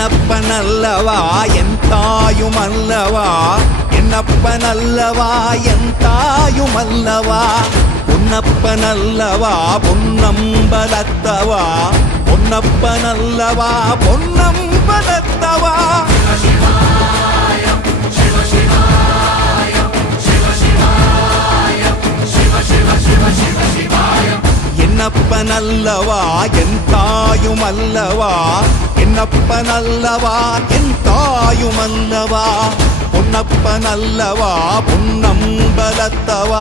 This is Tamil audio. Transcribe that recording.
என்னப்பனல்லவா என் தாயுமல்லவா, என்னப்பனல்லவா என் தாயுமல்லவா, பொன்னப்பனல்லவா பொன்னம்பலத்தவா, பொன்னப்பனல்லவா பொன்னம்பலத்தவா. என்னப்பனல்லவா என் தாயுமல்லவா, என்னப்பனல்லவா என் தாயுமல்லவா, பொன்னப்பனல்லவா பொன்னம்பலத்தவா.